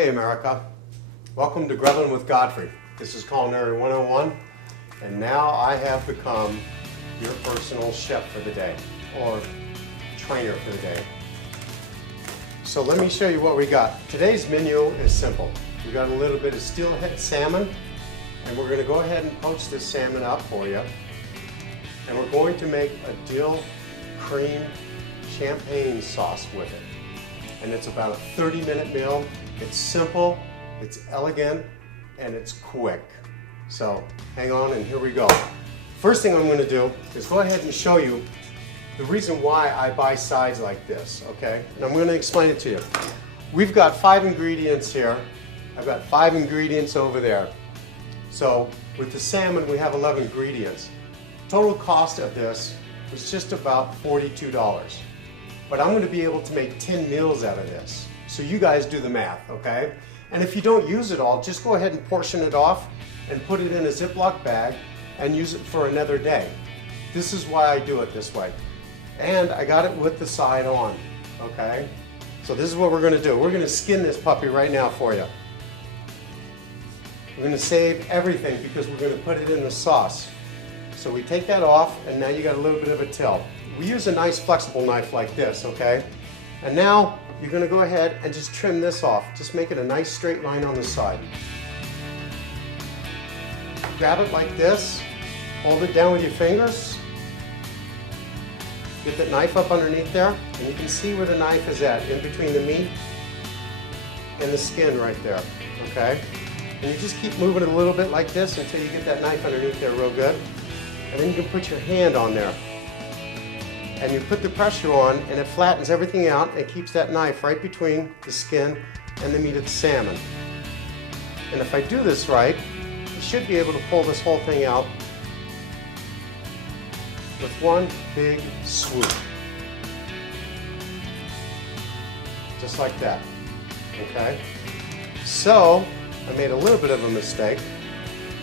Hey America, welcome to Grubbin with Godfrey. This is Culinary 101, and now I have become your personal chef for the day, or trainer for the day. So let me show you what we got. Today's menu is simple. We got a little bit of steelhead salmon, and we're going to go ahead and poach this salmon up for you. And we're going to make a dill cream champagne sauce with it. And it's about a 30-minute meal. It's simple, it's elegant, and it's quick. So hang on and here we go. First thing I'm going to do is go ahead and show you the reason why I buy sides like this, okay? And I'm going to explain it to you. We've got 5 ingredients here. I've got 5 ingredients over there. So with the salmon we have 11 ingredients. Total cost of this was just about $42. But I'm going to be able to make 10 meals out of this. So you guys do the math, okay? And if you don't use it all, just go ahead and portion it off and put it in a Ziploc bag and use it for another day. This is why I do it this way. And I got it with the side on, okay? So this is what we're gonna do. We're gonna skin this puppy right now for you. We're gonna save everything because we're gonna put it in the sauce. So we take that off and now you got a little bit of a till. We use a nice flexible knife like this, okay? And now you're going to go ahead and just trim this off. Just make it a nice straight line on the side. Grab it like this, hold it down with your fingers, get that knife up underneath there, and you can see where the knife is at, in between the meat and the skin right there, okay? And you just keep moving it a little bit like this until you get that knife underneath there real good. And then you can put your hand on there. And you put the pressure on and it flattens everything out and keeps that knife right between the skin and the meat of the salmon. And if I do this right, you should be able to pull this whole thing out with one big swoop. Just like that, okay? So, I made a little bit of a mistake.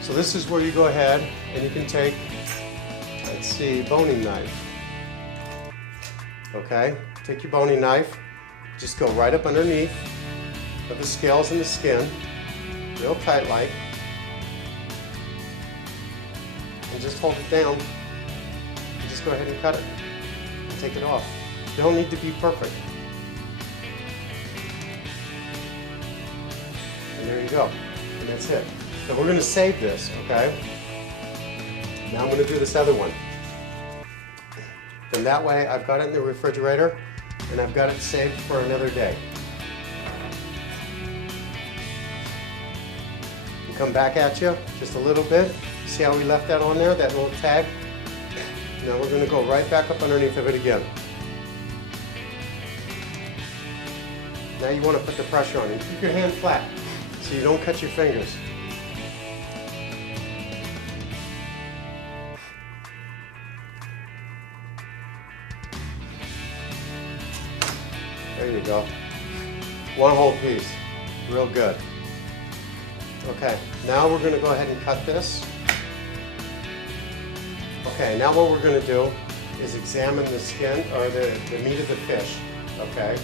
So this is where you go ahead and you can take, let's see, boning knife. Okay, take your boning knife, just go right up underneath of the scales and the skin, real tight like, and just hold it down, and just go ahead and cut it, and take it off. You don't need to be perfect. And there you go, and that's it. So we're going to save this, okay? Now I'm going to do this other one. And that way I've got it in the refrigerator and I've got it saved for another day. And come back at you just a little bit. See how we left that on there, that little tag? Now we're going to go right back up underneath of it again. Now you want to put the pressure on and keep your hand flat so you don't cut your fingers. There you go. One whole piece. Real good. Okay, now we're going to go ahead and cut this. Okay, now what we're going to do is examine the skin, or the meat of the fish. Okay?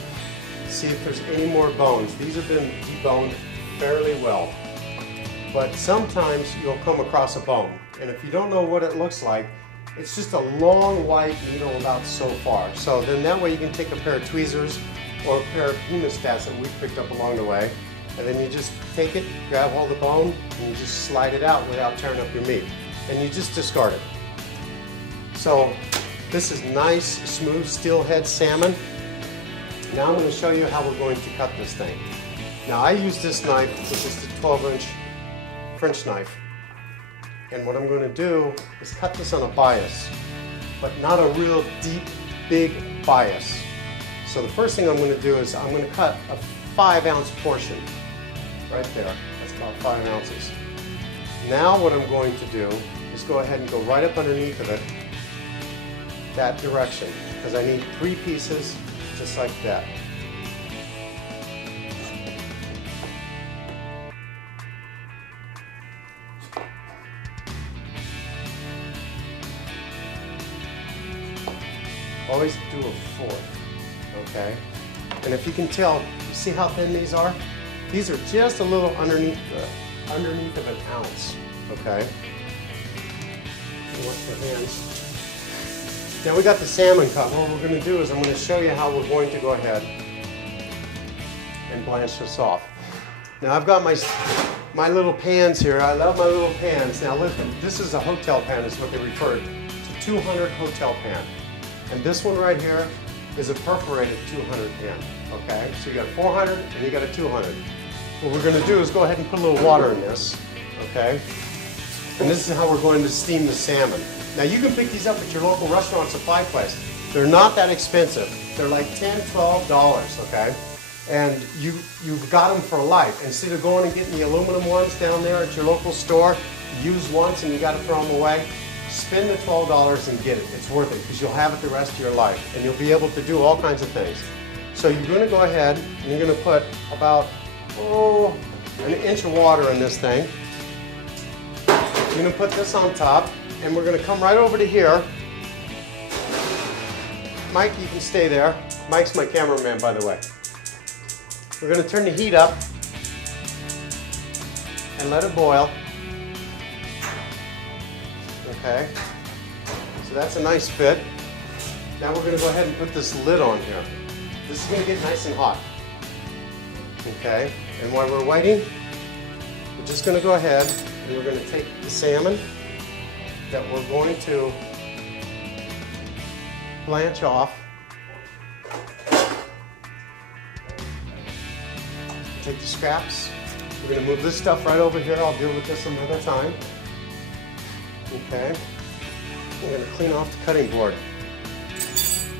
See if there's any more bones. These have been deboned fairly well. But sometimes you'll come across a bone. And if you don't know what it looks like, it's just a long white needle about so far. So then that way you can take a pair of tweezers or a pair of hemostats that we picked up along the way, and then you just take it, grab hold of the bone, and you just slide it out without tearing up your meat. And you just discard it. So this is nice, smooth steelhead salmon. Now I'm going to show you how we're going to cut this thing. Now I use this knife, which is the 12-inch French knife. And what I'm going to do is cut this on a bias, but not a real deep, big bias. So the first thing I'm going to do is I'm going to cut a 5-ounce portion right there. That's about 5 ounces. Now what I'm going to do is go ahead and go right up underneath of it that direction, because I need 3 pieces just like that. Always do a 4th, okay? And if you can tell, you see how thin these are? These are just a little underneath of an ounce, okay? Wash your hands. Now we got the salmon cut. What we're going to do is I'm going to show you how we're going to go ahead and blanch this off. Now I've got my little pans here. I love my little pans. Now listen, this is a hotel pan is what they refer to. 200 hotel pan. And this one right here is a perforated 200 pan, okay? So you got 400 and you got a 200. What we're going to do is go ahead and put a little water in this, okay? And this is how we're going to steam the salmon. Now you can pick these up at your local restaurant supply place. They're not that expensive. They're like $10, $12, okay? And you've got them for life. Instead of going and getting the aluminum ones down there at your local store, use once and you got to throw them away, spend the $12 and get it. It's worth it because you'll have it the rest of your life and you'll be able to do all kinds of things. So you're going to go ahead and you're going to put about an inch of water in this thing. You're going to put this on top and we're going to come right over to here. Mike, you can stay there. Mike's my cameraman, by the way. We're going to turn the heat up and let it boil. Okay, so that's a nice fit. Now we're going to go ahead and put this lid on here. This is going to get nice and hot. Okay, and while we're waiting, we're just going to go ahead and we're going to take the salmon that we're going to blanch off. Take the scraps. We're going to move this stuff right over here. I'll deal with this another time. Okay. We're going to clean off the cutting board.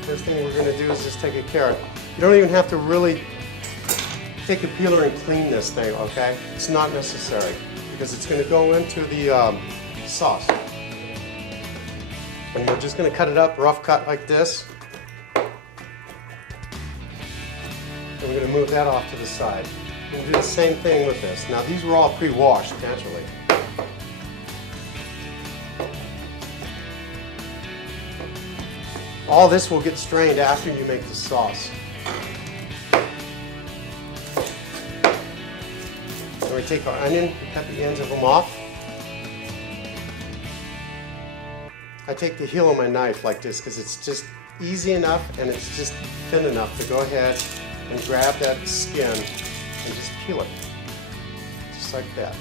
First thing we're going to do is just take a carrot. You don't even have to really take a peeler and clean this thing, okay? It's not necessary because it's going to go into the sauce. And we're just going to cut it up, rough cut like this. And we're going to move that off to the side. We'll do the same thing with this. Now these were all pre-washed, naturally. All this will get strained after you make the sauce. Then we take our onion, we cut the ends of them off. I take the heel of my knife like this because it's just easy enough and it's just thin enough to go ahead and grab that skin and just peel it, just like that.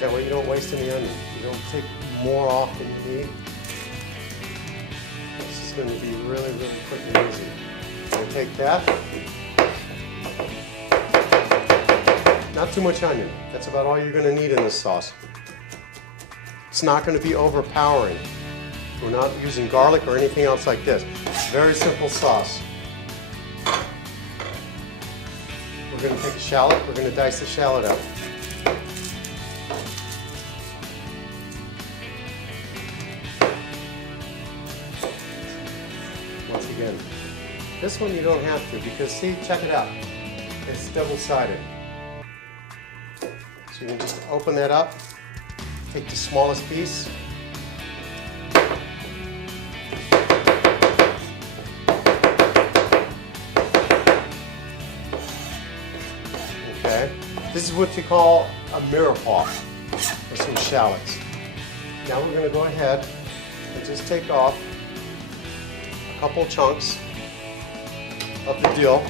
That way you don't waste any onion. You don't take more off than you need. This is going to be really, really quick and easy. We'll take that. Not too much onion. That's about all you're going to need in this sauce. It's not going to be overpowering. We're not using garlic or anything else like this. It's a very simple sauce. We're going to take a shallot. We're going to dice the shallot up. Once again, this one you don't have to because see, check it out. It's double-sided. So you can just open that up, take the smallest piece. Okay, this is what you call a mirror paw or some shallots. Now we're going to go ahead and just take off a couple chunks of the dill,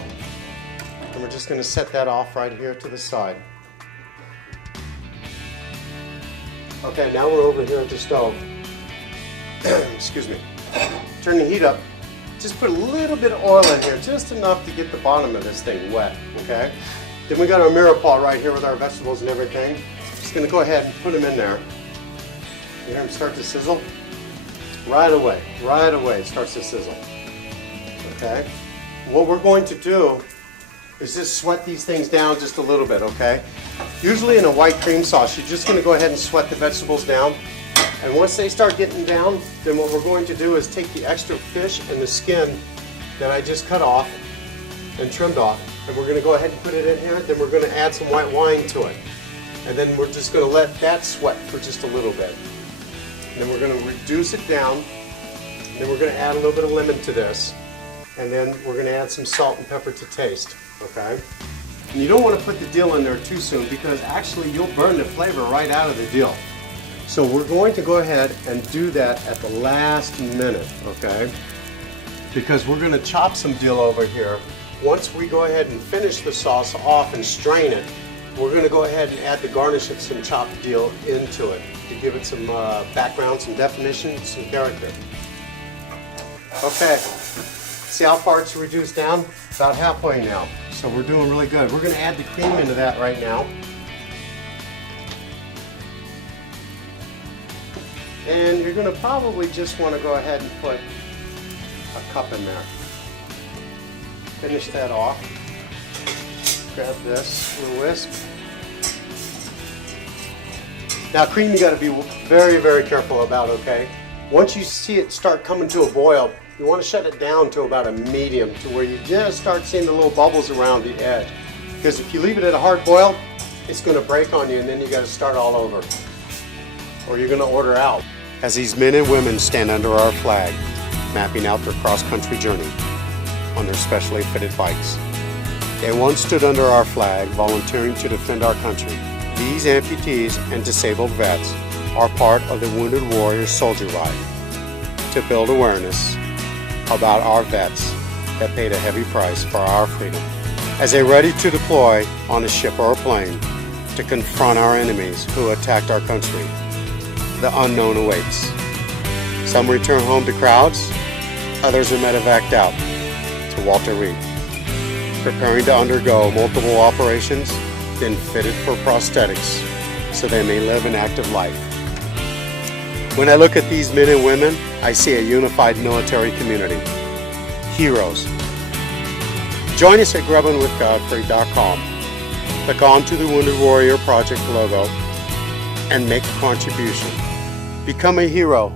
and we're just going to set that off right here to the side. Okay, now we're over here at the stove. Excuse me. Turn the heat up. Just put a little bit of oil in here, just enough to get the bottom of this thing wet, okay? Then we got our mirror pot right here with our vegetables and everything. Just gonna go ahead and put them in there. You hear them start to sizzle? Right away it starts to sizzle, okay? What we're going to do is just sweat these things down just a little bit, okay? Usually in a white cream sauce, you're just going to go ahead and sweat the vegetables down. And once they start getting down, then what we're going to do is take the extra fish and the skin that I just cut off and trimmed off, and we're going to go ahead and put it in here. Then we're going to add some white wine to it. And then we're just going to let that sweat for just a little bit. And then we're going to reduce it down. And then we're going to add a little bit of lemon to this. and then we're going to add some salt and pepper to taste, okay? And you don't want to put the dill in there too soon because actually you'll burn the flavor right out of the dill. So we're going to go ahead and do that at the last minute, okay? Because we're going to chop some dill over here. Once we go ahead and finish the sauce off and strain it, we're going to go ahead and add the garnish of some chopped dill into it to give it some background, some definition, some character. Okay, see how far it's reduced down? About halfway now. So we're doing really good. We're going to add the cream into that right now. And you're going to probably just want to go ahead and put a cup in there. Finish that off. Grab this with a whisk. Now cream you got to be very, very careful about, okay? Once you see it start coming to a boil, you want to shut it down to about a medium, to where you just start seeing the little bubbles around the edge. Because if you leave it at a hard boil, it's going to break on you and then you got to start all over. Or you're going to order out. As these men and women stand under our flag, mapping out their cross-country journey on their specially fitted bikes. They once stood under our flag, volunteering to defend our country. These amputees and disabled vets are part of the Wounded Warrior Soldier Ride to build awareness about our vets that paid a heavy price for our freedom. As they're ready to deploy on a ship or a plane to confront our enemies who attacked our country, the unknown awaits. Some return home to crowds, others are medevaced out to Walter Reed, preparing to undergo multiple operations, then fitted for prosthetics so they may live an active life. When I look at these men and women, I see a unified military community. Heroes. Join us at grubbinwithgodfrey.com. Click on to the Wounded Warrior Project logo and make a contribution. Become a hero